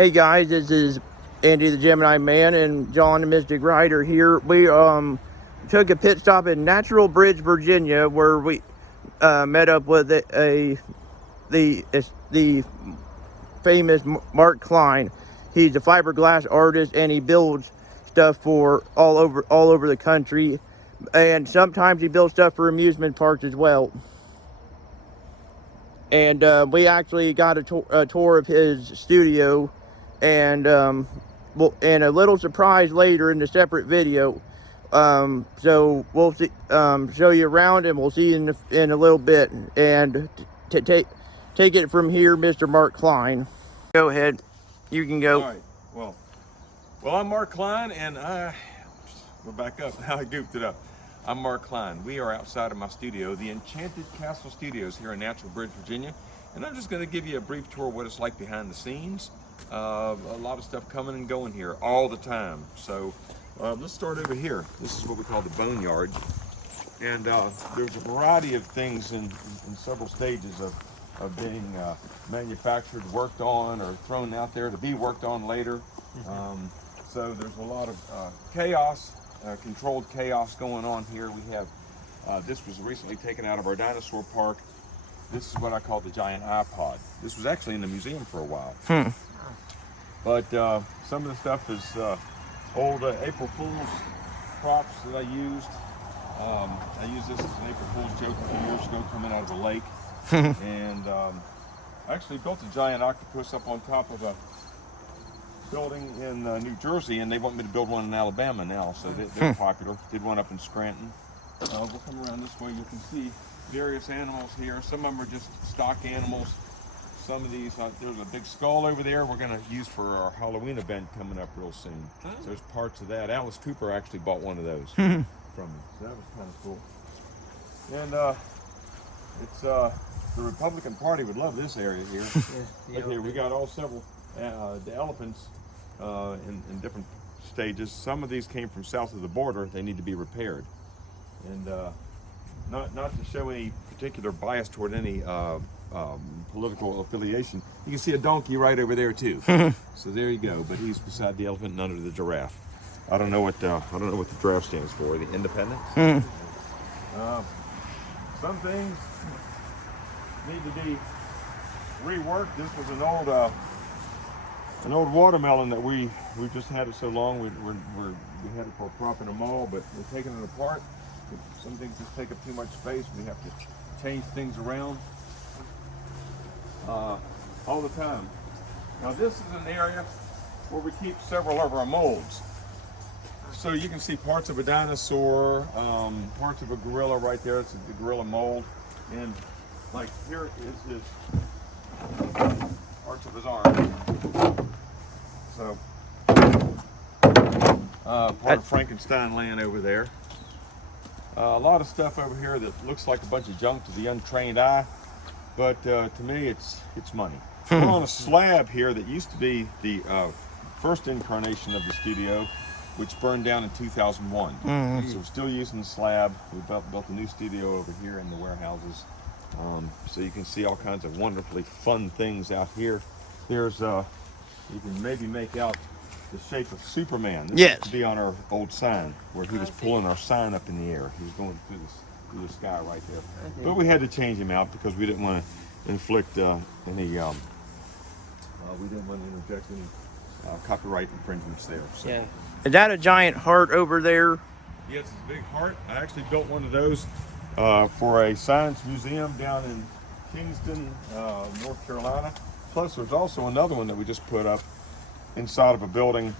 Hey guys, this is Andy the Gemini Man and John the Mystic Rider here. We took a pit stop in Natural Bridge, Virginia, where we met up with the famous Mark Cline. He's a fiberglass artist and he builds stuff for all over the country, and sometimes he builds stuff for amusement parks as well. And we actually got a tour of his studio, and and a little surprise later in the separate video. So we'll see, show you around, and we'll see you in a little bit. And take it from here, Mr. Mark Cline. Go ahead, you can go. All right. Well, I'm Mark Cline, and we're back up. Now I goofed it up. I'm Mark Cline. We are outside of my studio, the Enchanted Castle Studios here in Natural Bridge, Virginia. And I'm just going to give you a brief tour of what it's like behind the scenes. A lot of stuff coming and going here all the time. So let's start over here. This is what we call the Boneyard. And there's a variety of things in several stages of being manufactured, worked on, or thrown out there to be worked on later. So there's a lot of chaos. Controlled chaos going on here. We have this was recently taken out of our dinosaur park. This is what I call the giant iPod. This was actually in the museum for a while. But some of the stuff is old April Fool's props that I used. I used this as an April Fool's joke a few years ago coming out of a lake. And I actually built a giant octopus up on top of a building in New Jersey, and they want me to build one in Alabama now, so they're popular. Did one up in Scranton. We'll come around this way. You can see various animals here. Some of them are just stock animals. Some of these, there's a big skull over there we're going to use for our Halloween event coming up real soon. So there's parts of that. Alice Cooper actually bought one of those from me. So that was kind of cool. And it's the Republican Party would love this area here. Okay, we got several the elephants in different stages. Some of these came from south of the border. They need to be repaired. And not to show any particular bias toward any political affiliation, you can see a donkey right over there too. So there you go. But he's beside the elephant and under the giraffe. I don't know what the giraffe stands for. The independence. Some things need to be reworked. This was an old watermelon that we just had it so long we had it for a prop in a mall, but we're taking it apart. Some things just take up too much space. We have to change things around all the time. Now this is an area where we keep several of our molds. So you can see parts of a dinosaur, parts of a gorilla right there. It's the gorilla mold, and like here is his parts of his arm. So part of Frankenstein land over there. A lot of stuff over here that looks like a bunch of junk to the untrained eye, but to me it's money. We're on a slab here that used to be the first incarnation of the studio, which burned down in 2001. So we're still using the slab. We built a new studio over here in the warehouses. So you can see all kinds of wonderfully fun things out here. There's you can maybe make out the shape of Superman. This used to be on our old sign, where he was pulling our sign up in the air. He was going through the sky right there. But we had to change him out because we didn't want to inflict any we didn't want to interject any copyright infringements there. So. Yeah. Is that a giant heart over there? Yeah, it's a big heart. I actually built one of those for a science museum down in Kingston, North Carolina. Plus, there's also another one that we just put up inside of a building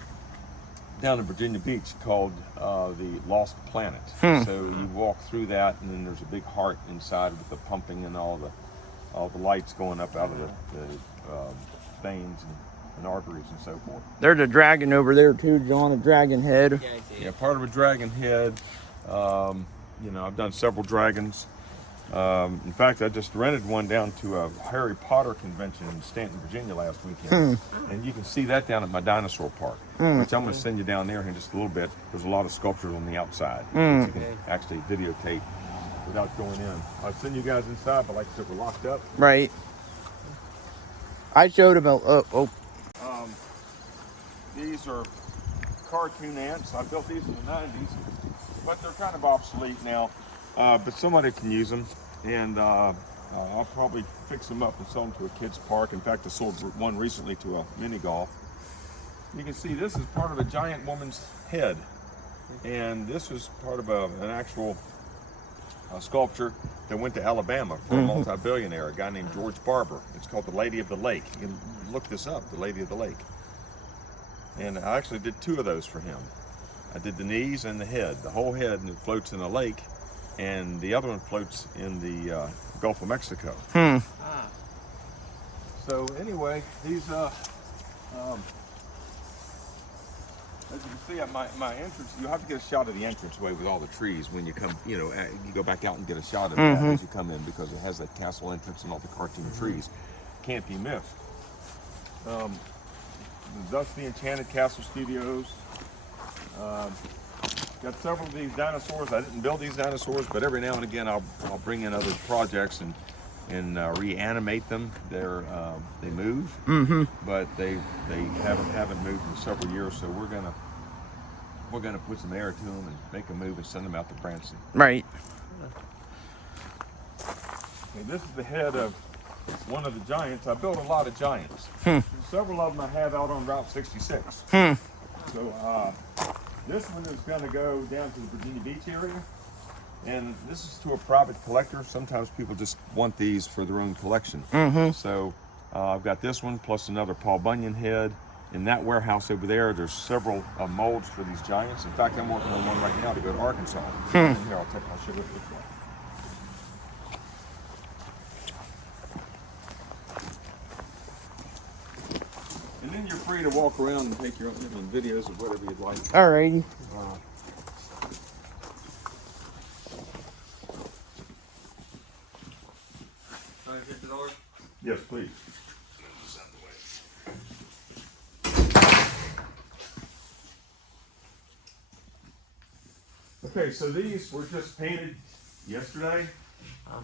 down in Virginia Beach called the Lost Planet. So you walk through that, and then there's a big heart inside with the pumping and all the lights going up out of the veins and arteries and so forth. There's a dragon over there too, John, a dragon head. Yeah, part of a dragon head. I've done several dragons. In fact, I just rented one down to a Harry Potter convention in Stanton, Virginia last weekend. And you can see that down at my dinosaur park, which I'm going to send you down there in just a little bit. There's a lot of sculptures on the outside that you can actually videotape without going in. I'll send you guys inside, but like I said, we're locked up. Right. I showed him These are cartoon ants. I built these in the 90s, but they're kind of obsolete now. But somebody can use them, and I'll probably fix them up and sell them to a kid's park. In fact, I sold one recently to a mini golf. You can see this is part of a giant woman's head, and this was part of an actual sculpture that went to Alabama for a multi-billionaire, a guy named George Barber. It's called the Lady of the Lake. You can look this up, the Lady of the Lake. And I actually did 2 of those for him. I did the knees and the head. The whole head, and it floats in a lake, and the other one floats in the Gulf of Mexico. So anyway, these as you can see at my entrance, you have to get a shot of the entranceway with all the trees when you come, you know, you go back out and get a shot of that as you come in, because it has that castle entrance and all the cartoon trees. Can't be missed. That's the Enchanted Castle Studios. Got several of these dinosaurs. I didn't build these dinosaurs, but every now and again I'll bring in other projects and reanimate them. They move, but they haven't moved in several years. So we're gonna put some air to them and make them move and send them out to Branson. Right. Okay, this is the head of one of the giants. I built a lot of giants. Several of them I have out on Route 66. So this one is going to go down to the Virginia Beach area, and this is to a private collector. Sometimes people just want these for their own collection. So I've got this one plus another Paul Bunyan head. In that warehouse over there, there's several molds for these giants. In fact, I'm working on one right now to go to Arkansas. Here, I'll show you what it looks like. And then you're free to walk around and take your own videos of whatever you'd like. Alrighty. $50? Yes, please. Okay, so these were just painted yesterday,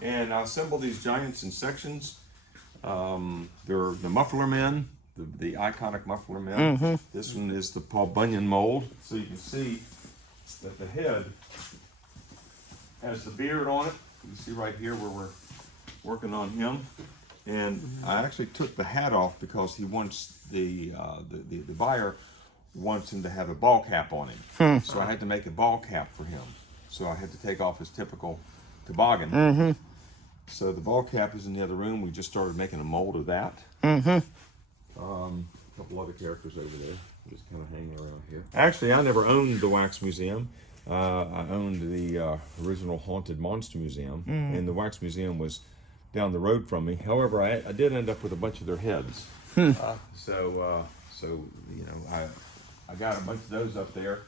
and I assembled these giants in sections. They're the Muffler Man, the iconic Muffler Man. This one is the Paul Bunyan mold, so you can see that the head has the beard on it. You can see right here where we're working on him, and I actually took the hat off because he wants the buyer wants him to have a ball cap on him. So I had to make a ball cap for him. So I had to take off his typical toboggan. So the ball cap is in the other room. We just started making a mold of that. A couple other characters over there, just kind of hanging around here. Actually, I never owned the Wax Museum. I owned the original Haunted Monster Museum, and the Wax Museum was down the road from me. However, I did end up with a bunch of their heads. So you know, I got a bunch of those up there.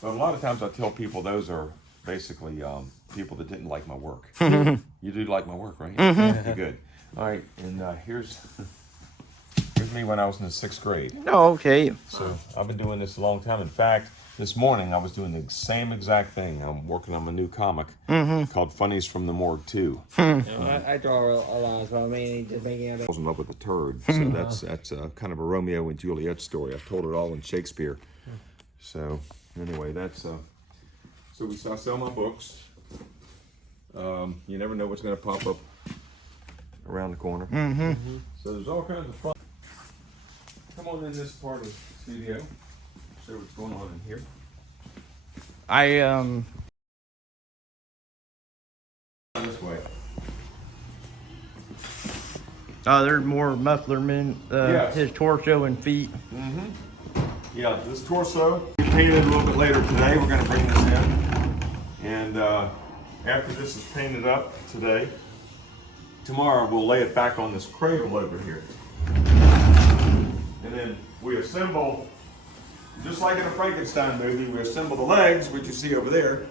But a lot of times I tell people those are basically people that didn't like my work. You do like my work, right? Okay, good. All right, and here's me when I was in the 6th grade. Oh, okay. So I've been doing this a long time. In fact, this morning I was doing the same exact thing. I'm working on my new comic called Funnies from the Morgue 2. I draw a lot, so I mean, just making it. I was in love with a turd, so that's kind of a Romeo and Juliet story. I've told it all in Shakespeare. So anyway, that's so I sell my books. You never know what's going to pop up around the corner. So there's all kinds of fun. Come on in this part of the studio. Show what's going on in here. This way. There's more Muffler Man, Yes. his torso and feet. Yeah, this torso we painted a little bit later today. We're going to bring this in, and after this is painted up today, tomorrow we'll lay it back on this cradle over here, and then we assemble, just like in a Frankenstein movie, we assemble the legs, which you see over there,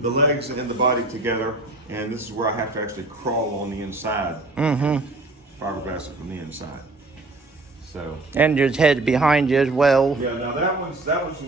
the legs and the body together, and this is where I have to actually crawl on the inside, fiberglass it from the inside. So. And his head behind you as well. Yeah, now that one's also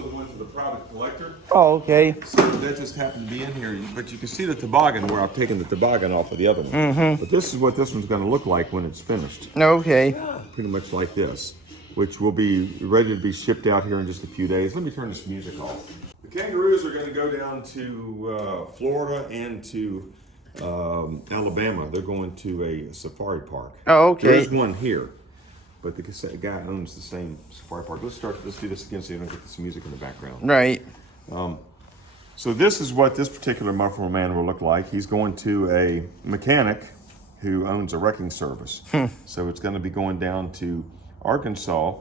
the one to the private collector. Oh, okay. So that just happened to be in here, but you can see the toboggan where I've taken the toboggan off of the other one. But this is what this one's going to look like when it's finished. Okay. Pretty much like this. which will be ready to be shipped out here in just a few days. Let me turn this music off. The kangaroos are going to go down to Florida and to Alabama. They're going to a safari park. Oh, okay. There's one here, but the guy owns the same safari park. Let's do this again so you don't get this music in the background. Right. So this is what this particular Muffler Man will look like. He's going to a mechanic who owns a wrecking service. So it's going to be going down to Arkansas.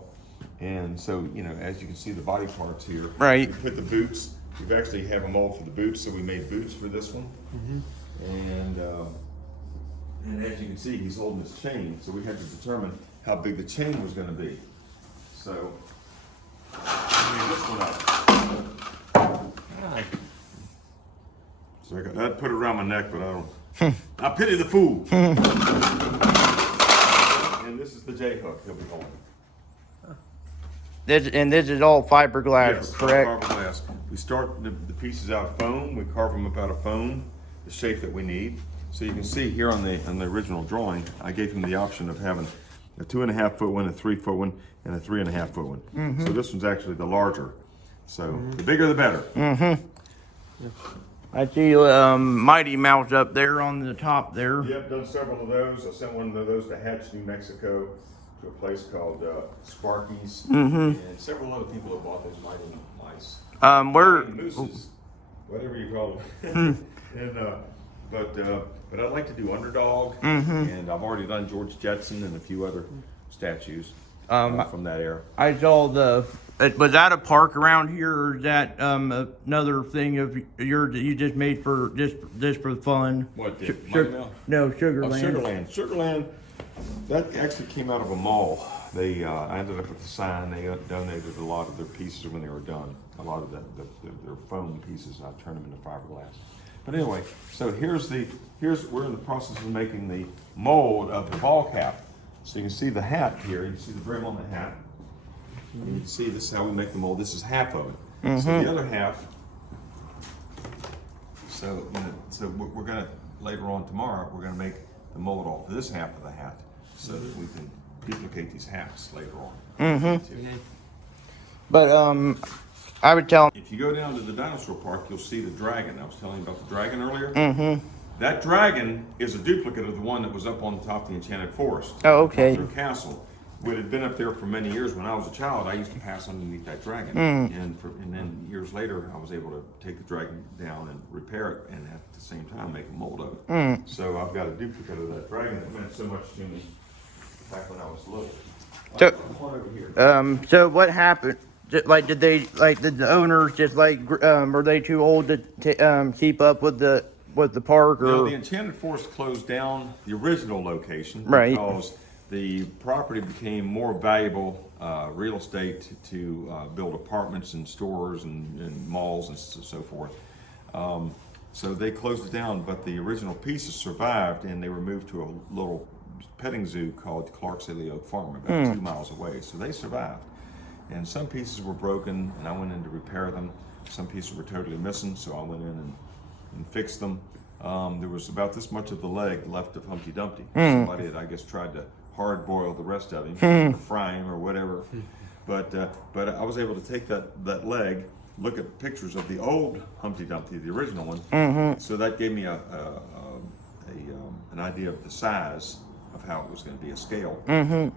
And so, you know, as you can see the body parts here. Right. We put the boots. We've actually have a mold for the boots, so we made boots for this one. And as you can see, he's holding his chain. So we had to determine how big the chain was going to be. So, I this one up. So I'd put it around my neck, but I don't. I pity the fool. And this is the J hook he'll be holding. This is all fiberglass, Yes, correct? fiberglass. We start the pieces out of foam. We carve them up out of foam, the shape that we need. So you can see here on the original drawing, I gave him the option of having a 2.5 foot one, a 3 foot one, and a 3.5 foot one. So this one's actually the larger. So the bigger the better. I see Mighty Mouse up there on the top there. Yep, done several of those. I sent one of those to Hatch, New Mexico, to a place called Sparky's, and several other people have bought those Mighty Mice. Mooses, whatever you call them. And but I'd like to do Underdog, and I've already done George Jetson and a few other statues from that era. I saw was that a park around here, or is that another thing of yours that you just made for just for fun? What did Mighty Mouse? No, Sugarland. Oh, Sugarland. Sugarland. That actually came out of a mall. They I ended up with the sign. They donated a lot of their pieces when they were done. A lot of their foam pieces. I turned them into fiberglass. But anyway, so we're in the process of making the mold of the ball cap. So you can see the hat here. You can see the brim on the hat. And you can see this is how we make the mold. This is half of it. So the other half. So we're gonna later on tomorrow. We're gonna make the mold off this half of the hat, so that we can duplicate these hats later on. But I would tell him. If you go down to the dinosaur park, you'll see the dragon. I was telling you about the dragon earlier. That dragon is a duplicate of the one that was up on the top of the Enchanted Forest. Oh, okay. Their castle. It had been up there for many years. When I was a child, I used to pass underneath that dragon. And then years later, I was able to take the dragon down and repair it, and at the same time make a mold of it. So I've got a duplicate of that dragon that meant so much to me back when I was little. So, One over here. so what happened? Did the owners just were they too old to keep up with the park, or? No, the Enchanted Forest closed down the original location because the property became more valuable real estate to build apartments and stores and malls and so forth. So they closed it down, but the original pieces survived, and they were moved to a little petting zoo called Clark's Illy Oak Farm, about 2 miles away. So they survived. And some pieces were broken, and I went in to repair them. Some pieces were totally missing, so I went in and fixed them. There was about this much of the leg left of Humpty Dumpty. Somebody had, I guess, tried to hard boil the rest of him, or fry him, or whatever. But I was able to take that leg, look at pictures of the old Humpty Dumpty, the original one. So that gave me an idea of the size of how it was going to be a scale. And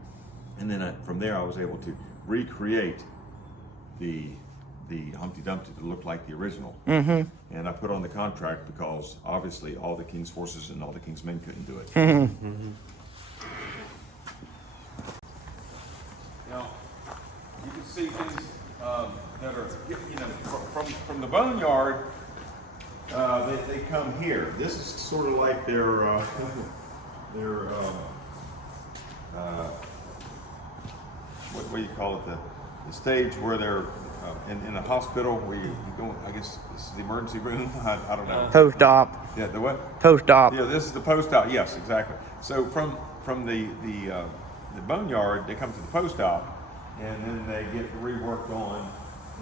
then from there, I was able to recreate the Humpty Dumpty to look like the original. And I put on the contract because obviously all the king's horses and all the king's men couldn't do it. Now, you can see things that are, from the Boneyard, they come here. This is sort of like their what do you call it? The stage where they're in a hospital where you go. I guess this is the emergency room. I don't know. Post-op. Yeah, the what? Post-op. Yeah, this is the post-op. Yes, exactly. So from the Boneyard, they come to the post-op, and then they get reworked on.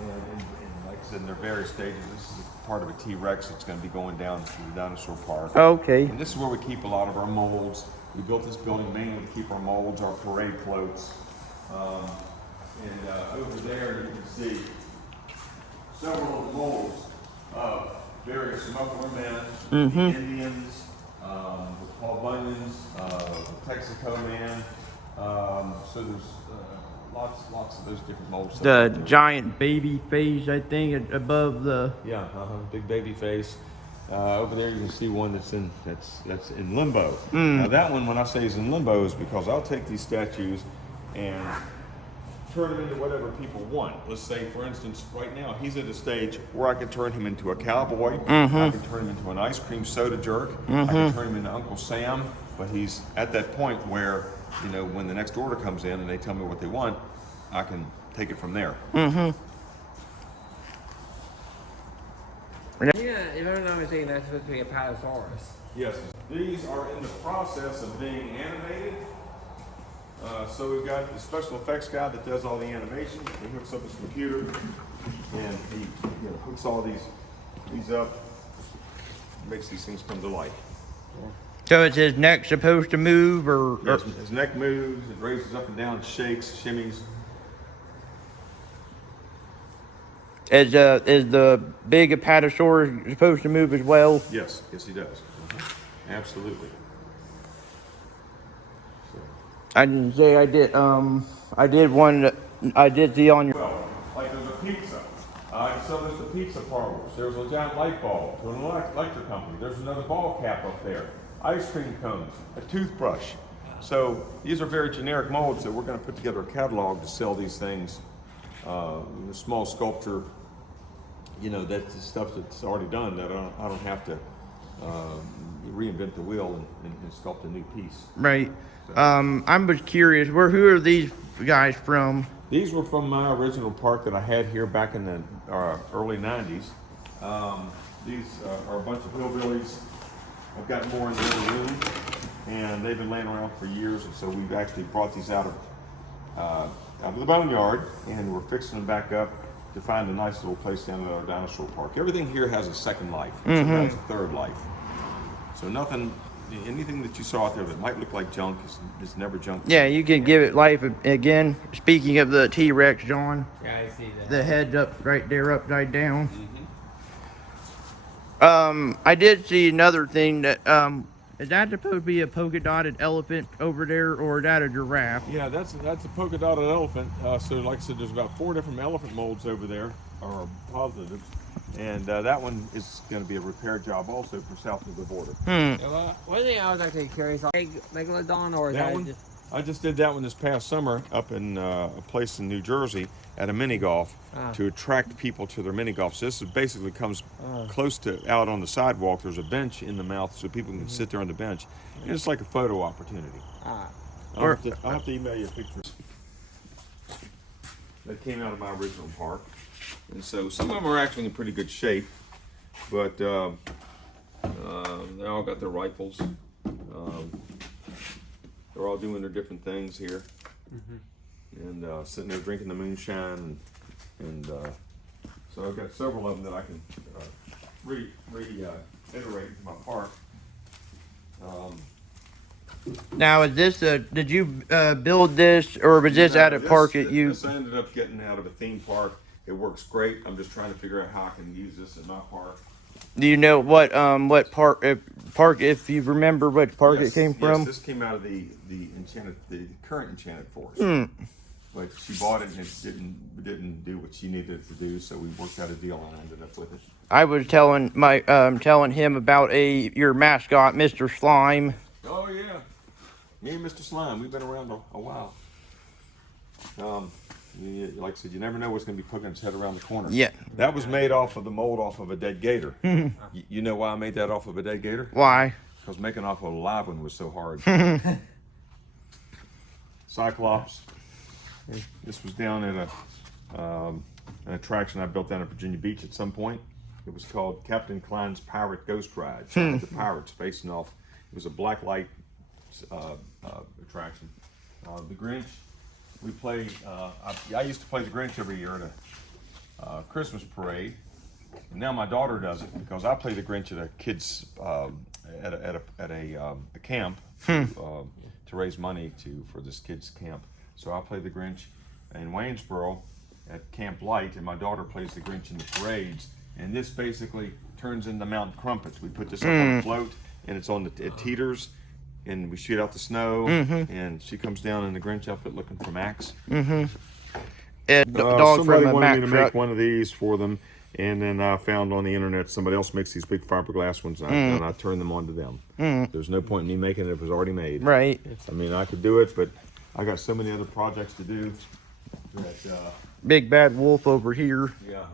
And like I said, in their various stages, this is part of a T-Rex that's going to be going down to the dinosaur park. Okay. And this is where we keep a lot of our molds. We built this building mainly to keep our molds, our parade floats. And over there you can see several molds of various Muffler Men, the Indians, the Paul Bunyans, the Texaco Man. So there's lots of those different molds. The giant baby face, I think, above the. Yeah, big baby face. Over there you can see one that's in limbo. Now that one, when I say is in limbo, is because I'll take these statues and turn them into whatever people want. Let's say, for instance, right now he's at a stage where I can turn him into a cowboy. I can turn him into an ice cream soda jerk. I can turn him into Uncle Sam. But he's at that point where, you know, when the next order comes in and they tell me what they want, I can take it from there. Yeah, if I'm not mistaken, that's supposed to be a Palosaurus. Yes, these are in the process of being animated. So we've got the special effects guy that does all the animation. He hooks up his computer and he hooks all these up, makes these things come to life. So is his neck supposed to move, or? Yes, his neck moves, it raises up and down, shakes, shimmies. Is the big Apatosaurus supposed to move as well? Yes, he does. Absolutely. So. I didn't say I did. I did one. I did see on your. Well, like there's a pizza. So there's the pizza parlors. There's a giant light bulb to an electric company. There's another ball cap up there. Ice cream cones, a toothbrush. So these are very generic molds that we're going to put together a catalog to sell these things. Small sculpture, you know, that's the stuff that's already done that I don't have to reinvent the wheel and sculpt a new piece. Right. I'm just curious. Who are these guys from? These were from my original park that I had here back in the early 90s. These are a bunch of hillbillies. I've got more in the other room, and they've been laying around for years, and so we've actually brought these out of the Boneyard, and we're fixing them back up to find a nice little place down at our dinosaur park. Everything here has a second life. So that's a third life. So anything that you saw out there that might look like junk is never junk. Yeah, you can give it life again. Speaking of the T-Rex, John. Yeah, I see that. The head's up right there, upside down. I did see another thing that is that supposed to be a polka dotted elephant over there, or is that a giraffe? Yeah, that's a polka dotted elephant. So like I said, there's about 4 different elephant molds over there, or positives. And that one is going to be a repair job also for south of the border. Yeah, well, one thing I was actually curious, Megalodon, or is That that one? just... I just did that one this past summer up in a place in New Jersey at a mini golf to attract people to their mini golf. So this basically comes close to out on the sidewalk. There's a bench in the mouth so people can sit there on the bench. And it's like a photo opportunity. I'll have to email you pictures that came out of my original park. And so some of them are actually in pretty good shape, but they all got their rifles. They're all doing their different things here, and sitting there drinking the moonshine, and so I've got several of them that I can iterate into my park. Now, is this did you build this, or was this at a park that you? This I ended up getting out of a theme park. It works great. I'm just trying to figure out how I can use this in my park. Do you know what park if you remember what park it came from? Yes, this came out of the current Enchanted Forest. But she bought it and it didn't do what she needed it to do, so we worked out a deal and I ended up with it. I was telling telling him about your mascot, Mr. Slime. Oh yeah, me and Mr. Slime, we've been around a while. Like I said, you never know what's going to be poking its head around the corner. Yeah. That was made off of the mold off of a dead gator. You know why I made that off of a dead gator? Why? Because making off of a live one was so hard. Cyclops. This was down at an attraction I built down at Virginia Beach at some point. It was called Captain Cline's Pirate Ghost Ride. So the pirates facing off. It was a black light attraction. The Grinch. We play. I used to play the Grinch every year at a Christmas parade. And now my daughter does it because I play the Grinch at a kids at a camp to raise money for this kids camp. So I play the Grinch, in Waynesboro at Camp Light, and my daughter plays the Grinch in the parades. And this basically turns into Mount Crumpets. We put this up on a float, and it's on the it teeters, and we shoot out the snow, and she comes down in the Grinch outfit looking for Max. Dog Somebody from a wanted Mack me to truck. make one of these for them, and then I found on the internet somebody else makes these big fiberglass ones, and I turned them on to them. There's no point in me making it if it was already made. Right. I mean, I could do it, but I got so many other projects to do that. Big bad wolf over here. Yeah,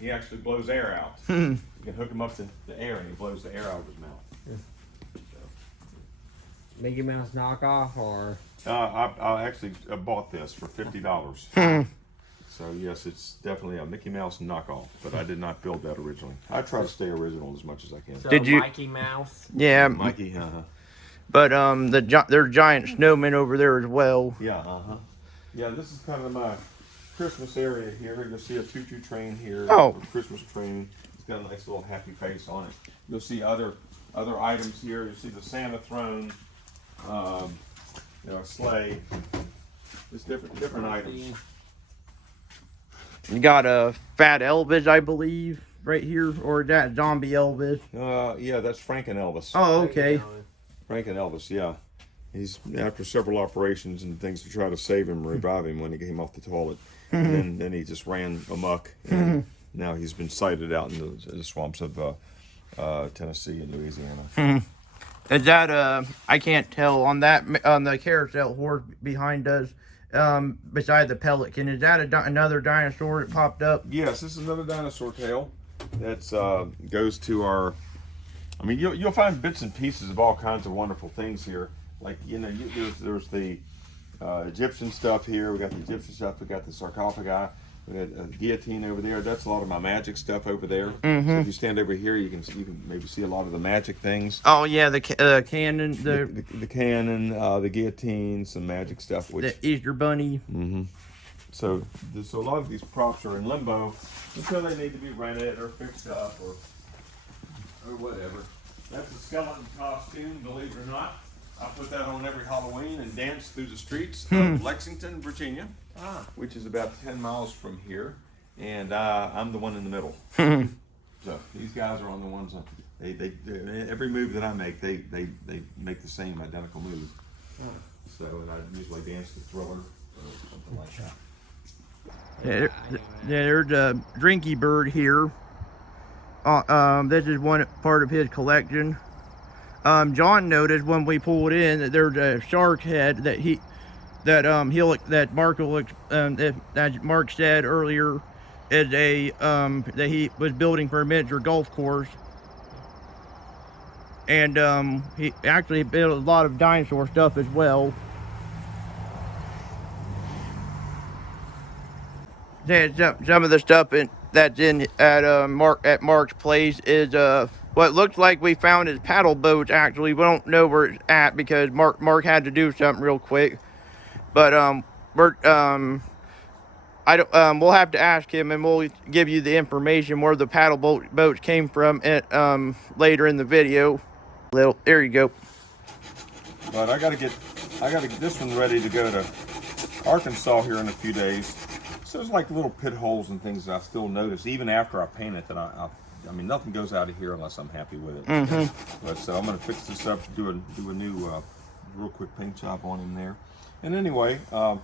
he actually blows air out. You can hook him up to the air, and he blows the air out of his mouth. Mickey Mouse knockoff or? I actually bought this for $50. So yes, it's definitely a Mickey Mouse knockoff, but I did not build that originally. I try to stay original as much as I can. So Did you- Mikey Mouse? Yeah. Mikey, But there's giant snowmen over there as well. yeah, yeah. This is kind of my Christmas area here. You'll see a choo-choo train here. Oh. A Christmas train. It's got a nice little happy face on it. You'll see other items here. You'll see the Santa throne, sleigh. There's different items. You got a fat Elvis, I believe, right here, or that zombie Elvis. Yeah, that's Frank and Elvis. Oh, okay. Frank and Elvis, yeah. He's after several operations and things to try to save him, revive him when he came off the toilet. And then he just ran amok. And now he's been sighted out in the swamps of Tennessee and Louisiana. Is that I can't tell on the carousel horse behind us, beside the pelican. Is that another dinosaur that popped up? Yes, this is another dinosaur tail. That's goes to our. I mean, you'll find bits and pieces of all kinds of wonderful things here. Like there's the Egyptian stuff here. We got the Egyptian stuff. We got the sarcophagi. We got a guillotine over there. That's a lot of my magic stuff over there. So if you stand over here, you can maybe see a lot of the magic things. Oh yeah, the cannon, The cannon, the guillotine, some magic stuff. the Easter bunny. So a lot of these props are in limbo until they need to be rented or fixed up or whatever. That's a skeleton costume, believe it or not. I put that on every Halloween and dance through the streets of Lexington, Virginia, which is about 10 miles from here. And I'm the one in the middle. So these guys are on the ones. They every move that I make, they make the same identical move. So and I usually dance the Thriller or something like that. There's a Drinky Bird here. This is one part of his collection. John noticed when we pulled in that there's a shark head that Mark said earlier is that he was building for a miniature golf course, and he actually built a lot of dinosaur stuff as well. Some of the stuff that's in at Mark's place is what looks like we found his paddle boats. Actually, we don't know where it's at because Mark had to do something real quick. But we'll have to ask him, and we'll give you the information where the paddle boats came from later in the video. There you go. But I gotta get this one ready to go to Arkansas here in a few days. So there's like little pit holes and things that I still notice even after I paint it. That I mean, nothing goes out of here unless I'm happy with it. But so I'm gonna fix this up, do a new real quick paint job on him there. And anyway, I'm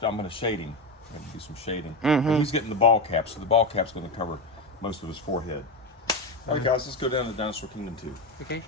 gonna shade him. I'm gonna do some shading. And he's getting the ball cap, so the ball cap's gonna cover most of his forehead. All right, guys, let's go down to Dinosaur Kingdom 2. Okay.